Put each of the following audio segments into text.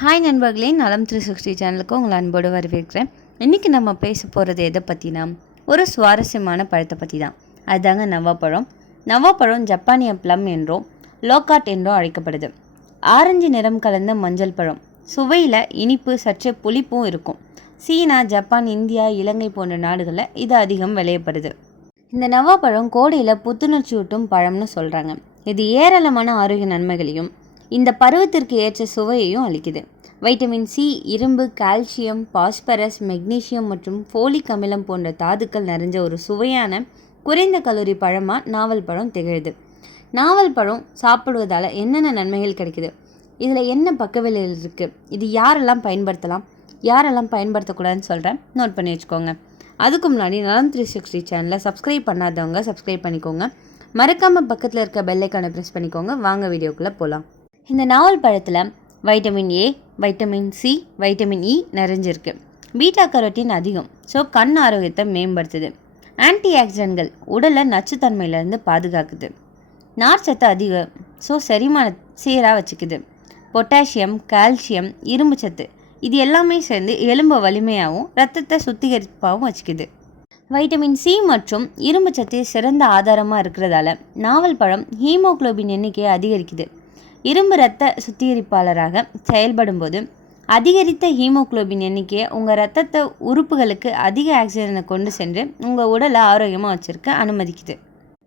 Hi நண்பர்களே, நலம் 360 சேனலுக்கு உங்களை அன்போடு வரவேற்கிறேன். இன்றைக்கி நம்ம பேச போகிறது எதை பற்றினா, ஒரு சுவாரஸ்யமான பழத்தை பற்றி தான். அதுதாங்க நவாப்பழம். நவாப்பழம் ஜப்பானிய ப்ளம் என்றோ லோகாட் என்றோ அழைக்கப்படுது. ஆரஞ்சு நிறம் கலந்த மஞ்சள் பழம். சுவையில் இனிப்பு, சற்றே புளிப்பும் இருக்கும். சீனா, ஜப்பான், இந்தியா, இலங்கை போன்ற நாடுகளில் இது அதிகம் விளையப்படுது. இந்த நவாப்பழம் கோடையில் புத்துணர்ச்சியூட்டும் பழம்னு சொல்கிறாங்க. இது ஏராளமான ஆரோக்கிய நன்மைகளையும் இந்த பருவத்திற்கு ஏற்ற சுவையையும் அளிக்குது. வைட்டமின் சி, இரும்பு, கால்சியம், பாஸ்பரஸ், மெக்னீசியம் மற்றும் ஃபோலிக் அமிலம் போன்ற தாதுக்கள் நிறைஞ்ச ஒரு சுவையான குறைந்த கலோரி பழமாக நாவல் பழம் திகழுது. நாவல் பழம் சாப்பிடுவதால் என்னென்ன நன்மைகள் கிடைக்குது, இதில் என்ன பக்கவிளைவுகள் இருக்குது, இது யாரெல்லாம் பயன்படுத்தலாம், யாரெல்லாம் பயன்படுத்தக்கூடாதுன்னு சொல்கிறேன், நோட் பண்ணி வச்சுக்கோங்க. அதுக்கு முன்னாடி நலம் 360 சேனலை சப்ஸ்கிரைப் பண்ணாதவங்க சப்ஸ்கிரைப் பண்ணிக்கோங்க. மறக்காமல் பக்கத்தில் இருக்க பெல் ஐக்கானை ப்ரெஸ் பண்ணிக்கோங்க. வாங்க வீடியோக்குள்ளே போகலாம். இந்த நாவல் பழத்தில் vitamin A, vitamin C, vitamin E நிறைஞ்சிருக்கு. பீட்டா கரோட்டின் அதிகம், ஸோ கண் ஆரோக்கியத்தை மேம்படுத்துது. ஆன்டி ஆக்சிடென்ட்கள் உடலை நச்சுத்தன்மையிலேருந்து பாதுகாக்குது. நார்ச்சத்து அதிகம், ஸோ செரிமான சீராக வச்சுக்குது. பொட்டாசியம், கால்சியம், இரும்பு சத்து இது எல்லாமே சேர்ந்து எலும்பை வலிமையாகவும் ரத்தத்தை சுத்திகரிப்பாகவும் வச்சுக்குது. வைட்டமின் சி மற்றும் இரும்பு சத்து சிறந்த ஆதாரமாக இருக்கிறதால நாவல் பழம் ஹீமோகுளோபின் எண்ணிக்கையை அதிகரிக்குது. இரும்பு இரத்த சுத்திகரிப்பாளராக செயல்படும் போது அதிகரித்த ஹீமோகுளோபின் எண்ணிக்கையை உங்கள் இரத்தத்தை உறுப்புகளுக்கு அதிக ஆக்சிஜனை கொண்டு சென்று உங்கள் உடலை ஆரோக்கியமாக வச்சுருக்க அனுமதிக்குது.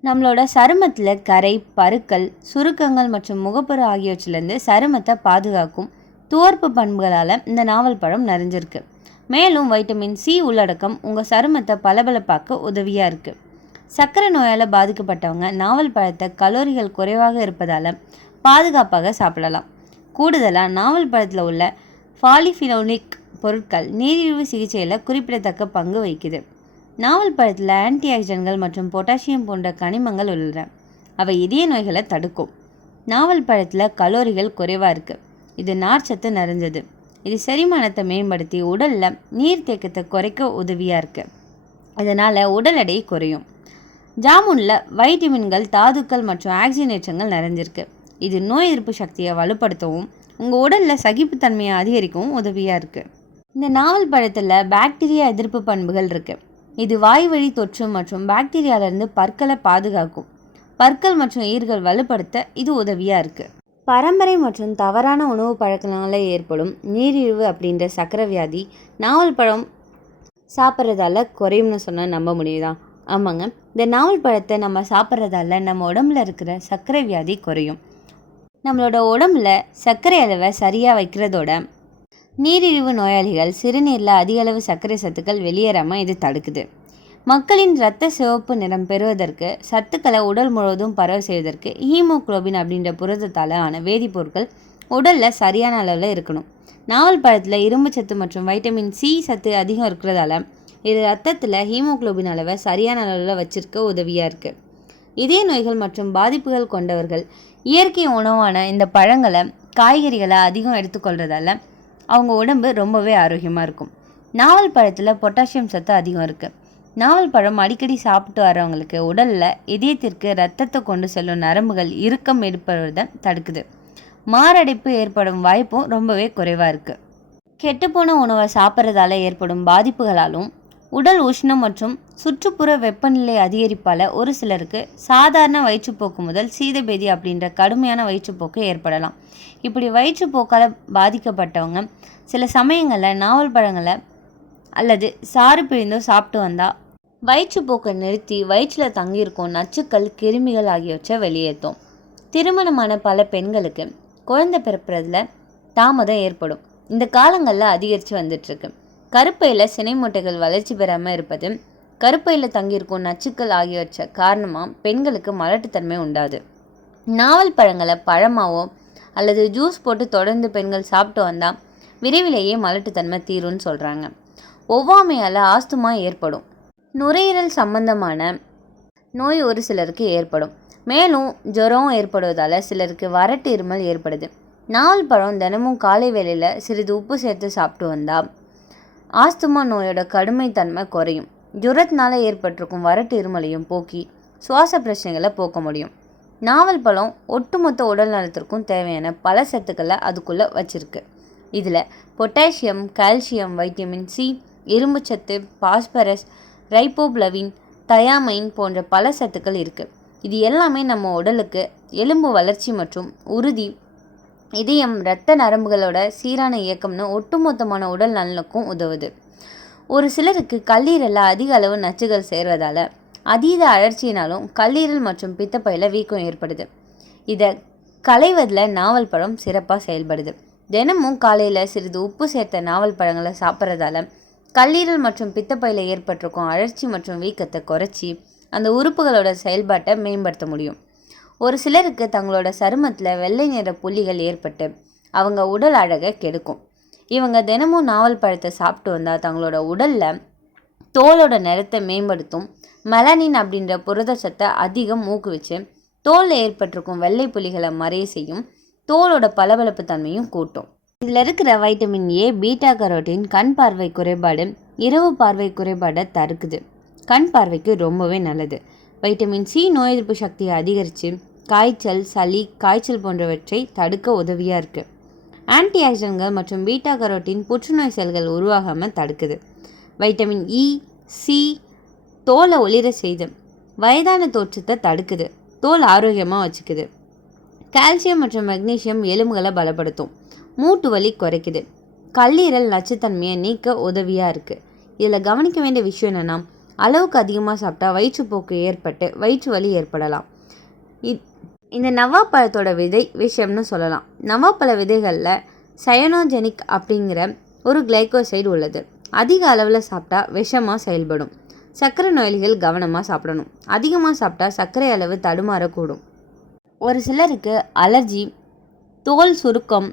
நம்மளோட சருமத்தில் கரை, பருக்கள், சுருக்கங்கள் மற்றும் முகப்பரு ஆகியவற்றிலேருந்து சருமத்தை பாதுகாக்கும் துவர்ப்பு பண்புகளால் இந்த நாவல் பழம் நிறைஞ்சிருக்கு. மேலும் வைட்டமின் சி உள்ளடக்கம் உங்கள் சருமத்தை பளபளப்பாக்க உதவியாக இருக்குது. சர்க்கரை நோயால் பாதிக்கப்பட்டவங்க நாவல் பழத்தை கலோரிகள் குறைவாக இருப்பதால் பாதுகாப்பாக சாப்பிடலாம். கூடுதலாக நாவல் பழத்தில் உள்ள பாலிஃபினோலிக் பொருட்கள் நீரிழிவு சிகிச்சையில் குறிப்பிடத்தக்க பங்கு வகிக்குது. நாவல் பழத்தில் ஆன்டி ஆக்சிடென்ட்கள் மற்றும் பொட்டாசியம் போன்ற கனிமங்கள் உள்ளன. அவை இதய நோய்களை தடுக்கும். நாவல் பழத்தில் கலோரிகள் குறைவாக இருக்குது. இது நார்ச்சத்து நிறைஞ்சது. இது செரிமானத்தை மேம்படுத்தி உடலில் நீர்த்தேக்கத்தை குறைக்க உதவியாக இருக்குது. இதனால் உடல் எடை குறையும். ஜாமுனில் வைட்டமின்கள், தாதுக்கள் மற்றும் ஆக்சிஜனேற்றங்கள் நிறைஞ்சிருக்கு. இது நோய் எதிர்ப்பு சக்தியை வலுப்படுத்தவும் உங்கள் உடலில் சகிப்புத்தன்மையை அதிகரிக்கவும் உதவியாக இருக்குது. இந்த நாவல் பழத்தில் பாக்டீரியா எதிர்ப்பு பண்புகள் இருக்குது. இது வாய் வழி தொற்று மற்றும் பாக்டீரியாவிலிருந்து பற்களை பாதுகாக்கும். பற்கள் மற்றும் ஈர்கள் வலுப்படுத்த இது உதவியாக இருக்குது. பரம்பரை மற்றும் தவறான உணவு பழக்கங்களால் ஏற்படும் நீரிழிவு அப்படின்ற சக்கரை வியாதி நாவல் பழம் சாப்பிட்றதால குறையும்னு சொன்னால் நம்ப முடியுதா? ஆமாங்க, இந்த நாவல் பழத்தை நம்ம சாப்பிட்றதால நம்ம உடம்புல இருக்கிற சர்க்கரை வியாதி குறையும். நம்மளோட உடம்புல சர்க்கரை அளவை சரியாக வைக்கிறதோட நீரிழிவு நோயாளிகள் சிறுநீரில் அதிக அளவு சர்க்கரை சத்துக்கள் வெளியேறாமல் இது தடுக்குது. மக்களின் இரத்த சிவப்பு நிறம் பெறுவதற்கு, சத்துக்களை உடல் முழுவதும் பரவ செய்வதற்கு ஹீமோகுளோபின் அப்படின்ற புரதத்தால் ஆன வேதிப்பொருட்கள் உடலில் சரியான அளவில் இருக்கணும். நாவல் பழத்தில் இரும்பு சத்து மற்றும் வைட்டமின் சி சத்து அதிகம் இருக்கிறதால இது ரத்தத்தில் ஹீமோகுளோபின் அளவை சரியான அளவில் வச்சிருக்க உதவியாக இருக்குது. இதய நோய்கள் மற்றும் பாதிப்புகள் கொண்டவர்கள் இயற்கை உணவான இந்த பழங்களை, காய்கறிகளை அதிகம் எடுத்துக்கொள்கிறதால அவங்க உடம்பு ரொம்பவே ஆரோக்கியமாக இருக்கும். நாவல் பழத்தில் பொட்டாசியம் சத்து அதிகம் இருக்குது. நாவல் பழம் அடிக்கடி சாப்பிட்டு வரவங்களுக்கு உடலில் இதயத்திற்கு இரத்தத்தை கொண்டு செல்லும் நரம்புகள் இறுக்கம் ஏற்படுவதை தடுக்குது. மாரடைப்பு ஏற்படும் வாய்ப்பும் ரொம்பவே குறைவாக இருக்குது. கெட்டுப்போன உணவை சாப்பிட்றதால ஏற்படும் பாதிப்புகளாலும் உடல் உஷ்ணம் மற்றும் சுற்றுப்புற வெப்பநிலை அதிகரிப்பால் ஒரு சிலருக்கு சாதாரண வயிற்றுப்போக்கு முதல் சீதபேதி அப்படின்ற கடுமையான வயிற்றுப்போக்கு ஏற்படலாம். இப்படி வயிற்றுப்போக்கால் பாதிக்கப்பட்டவங்க சில சமயங்களில் நாவல் பழங்களை அல்லது சாறு பிழிந்தோ சாப்பிட்டு வந்தால் வயிற்றுப்போக்கை நிறுத்தி வயிற்றில் தங்கியிருக்கும் நச்சுக்கள், கிருமிகள் ஆகியவற்றை வெளியேற்றும். திருமணமான பல பெண்களுக்கு குழந்தை பிறப்புறதுல தாமதம் ஏற்படும். இந்த காலங்களில் அதிகரித்து வந்துட்டுருக்கு. கருப்பையில் சினை மூட்டைகள் வளர்ச்சி பெறாமல் இருப்பது, கருப்பையில் தங்கியிருக்கும் நச்சுக்கள் ஆகியவற்றை காரணமாக பெண்களுக்கு மலட்டுத்தன்மை உண்டாது. நாவல் பழங்களை பழமாவோ அல்லது ஜூஸ் போட்டு தொடர்ந்து பெண்கள் சாப்பிட்டு வந்தால் விரைவிலேயே மலட்டுத்தன்மை தீரும்னு சொல்கிறாங்க. ஒவ்வாமையால் ஆஸ்துமா ஏற்படும். நுரையீரல் சம்பந்தமான நோய் ஒரு சிலருக்கு ஏற்படும். மேலும் ஜுரம் ஏற்படுவதால் சிலருக்கு வறட்டு இருமல் ஏற்படுது. நாவல் பழம் தினமும் காலை வேளையில் சிறிது உப்பு சேர்த்து சாப்பிட்டு வந்தால் ஆஸ்துமா நோயோட கடுமைத்தன்மை குறையும். ஜுரத்தினால ஏற்பட்டிருக்கும் வறட்டு இருமலையும் போக்கி சுவாச பிரச்சனைகளை போக்க முடியும். நாவல் பழம் ஒட்டுமொத்த உடல் நலத்திற்கும் தேவையான பல சத்துக்களை அதுக்குள்ளே வச்சிருக்கு. இதில் பொட்டாசியம், கால்சியம், வைட்டமின் சி, இரும்புச்சத்து, பாஸ்பரஸ், ரைபோப்ளவின், தயாமைன் போன்ற பல சத்துக்கள் இருக்குது. இது எல்லாமே நம்ம உடலுக்கு எலும்பு வளர்ச்சி மற்றும் உறுதி, இதயம், இரத்த நரம்புகளோட சீரான இயக்கம்னு ஒட்டுமொத்தமான உடல் நலனுக்கும் உதவுது. ஒரு சிலருக்கு கல்லீரலில் அதிக அளவு நச்சுகள் சேர்வதால் அதீத அழற்சியினாலும் கல்லீரல் மற்றும் பித்தப்பையில் வீக்கம் ஏற்படுது. இதை களைவதில் நாவல் பழம் சிறப்பாக செயல்படுது. தினமும் காலையில் சிறிது உப்பு சேர்த்த நாவல் பழங்களை சாப்பிட்றதால கல்லீரல் மற்றும் பித்தப்பையில் ஏற்பட்டிருக்கும் அழற்சி மற்றும் வீக்கத்தை குறைச்சி அந்த உறுப்புகளோட செயல்பாட்டை மேம்படுத்த முடியும். ஒரு சிலருக்கு தங்களோட சருமத்தில் வெள்ளை நிற புள்ளிகள் ஏற்பட்டு அவங்க உடல் அழகை கெடுக்கும். இவங்க தினமும் நாவல் பழத்தை சாப்பிட்டு வந்தால் தங்களோட உடலில் தோலோட நிறத்தை மேம்படுத்தும். மெலனின் அப்படின்ற புரதச்சத்தை அதிகம் ஊக்குவிச்சு தோலில் ஏற்பட்டிருக்கும் வெள்ளை புள்ளிகளை மறைய செய்யும். தோலோட பளபளப்பு தன்மையும் கூட்டும். இதில் இருக்கிற வைட்டமின் ஏ, பீட்டா கரோட்டின் கண் பார்வை குறைபாடு, இரவு பார்வை குறைபாடை தடுக்குது. கண் பார்வைக்கு ரொம்பவே நல்லது. வைட்டமின் சி நோய் எதிர்ப்பு சக்தியை அதிகரித்து காய்ச்சல், சளி, காய்ச்சல் போன்றவற்றை தடுக்க உதவியாக இருக்குது. ஆன்டி ஆக்சிடென்ட்கள் மற்றும் பீட்டா கரோட்டின் புற்றுநோய் செல்கள் உருவாகாமல் தடுக்குது. வைட்டமின் இ, சி தோலை ஒளிர செய்து வயதான தோற்றத்தை தடுக்குது. தோல் ஆரோக்கியமாக வச்சுக்குது. கால்சியம் மற்றும் மெக்னீசியம் எலும்புகளை பலப்படுத்தும். மூட்டு வலி குறைக்குது. கல்லீரல் நச்சுத்தன்மையை நீக்க உதவியாக இருக்குது. இதில் கவனிக்க வேண்டிய விஷயம் என்னென்னா, அளவுக்கு அதிகமாக சாப்பிட்டா வயிற்றுப்போக்கு ஏற்பட்டு வயிற்று வலி ஏற்படலாம். இந்த நவாப்பழத்தோட விதை விஷயம்னு சொல்லலாம். நவாப்பழ விதைகளில் சயனோஜெனிக் அப்படிங்கிற ஒரு கிளைக்கோசைடு உள்ளது. அதிக அளவில் சாப்பிட்டா விஷமாக செயல்படும். சர்க்கரை நோயாளிகள் கவனமாக சாப்பிடணும். அதிகமாக சாப்பிட்டா சர்க்கரை அளவு தடுமாறக்கூடும். ஒரு சிலருக்கு அலர்ஜி, தோல் சுருக்கம்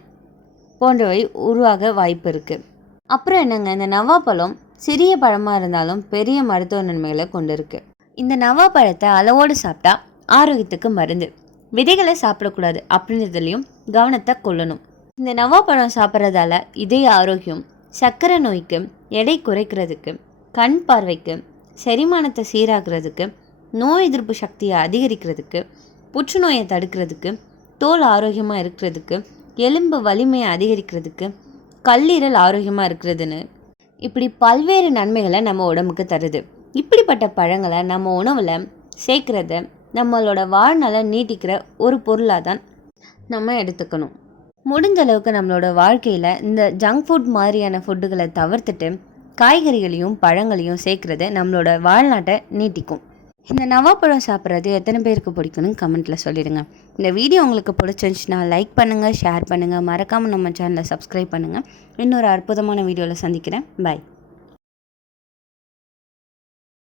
போன்றவை உருவாக வாய்ப்பு இருக்குது. அப்புறம் என்னங்க, இந்த நவாப்பழம் சிறிய பழமாக இருந்தாலும் பெரிய மருத்துவ நன்மைகளை கொண்டு இருக்குது. இந்த நவாப்பழத்தை அளவோடு சாப்பிட்டா ஆரோக்கியத்துக்கு மருந்து. விதைகளை சாப்பிடக்கூடாது அப்படின்றதுலையும் கவனத்தை கொள்ளணும். இந்த நவாப்பழம் சாப்பிட்றதால இதய ஆரோக்கியம், சர்க்கரை நோய்க்கு, எடை குறைக்கிறதுக்கு, கண் பார்வைக்கு, செரிமானத்தை சீராகிறதுக்கு, நோய் எதிர்ப்பு சக்தியை அதிகரிக்கிறதுக்கு, புற்றுநோயை தடுக்கிறதுக்கு, தோல் ஆரோக்கியமாக இருக்கிறதுக்கு, எலும்பு வலிமையை அதிகரிக்கிறதுக்கு, கல்லீரல் ஆரோக்கியமாக இருக்கிறதுன்னு இப்படி பல்வேறு நன்மைகளை நம்ம உடம்புக்கு தருது. இப்படிப்பட்ட பழங்களை நம்ம உணவில் சேர்க்கிறத நம்மளோட வாழ்நாளை நீட்டிக்கிற ஒரு பொருளாக தான் நம்ம எடுத்துக்கணும். முடிஞ்ச அளவுக்கு நம்மளோட வாழ்க்கையில் இந்த ஜங்க் ஃபுட் மாதிரியான ஃபுட்டுகளை தவிர்த்துட்டு காய்கறிகளையும் பழங்களையும் சேர்க்குறது நம்மளோட வாழ்நாட்டை நீட்டிக்கும். இந்த நவாப்பழம் சாப்பிட்றது எத்தனை பேருக்கு பிடிக்கும்னு கமெண்ட்டில் சொல்லிடுங்க. இந்த வீடியோ உங்களுக்கு பிடிச்சிருந்துச்சுன்னா லைக் பண்ணுங்கள், ஷேர் பண்ணுங்கள், மறக்காமல் நம்ம சேனலை சப்ஸ்கிரைப் பண்ணுங்கள். இன்னொரு அற்புதமான வீடியோவில் சந்திக்கிறேன். பாய்.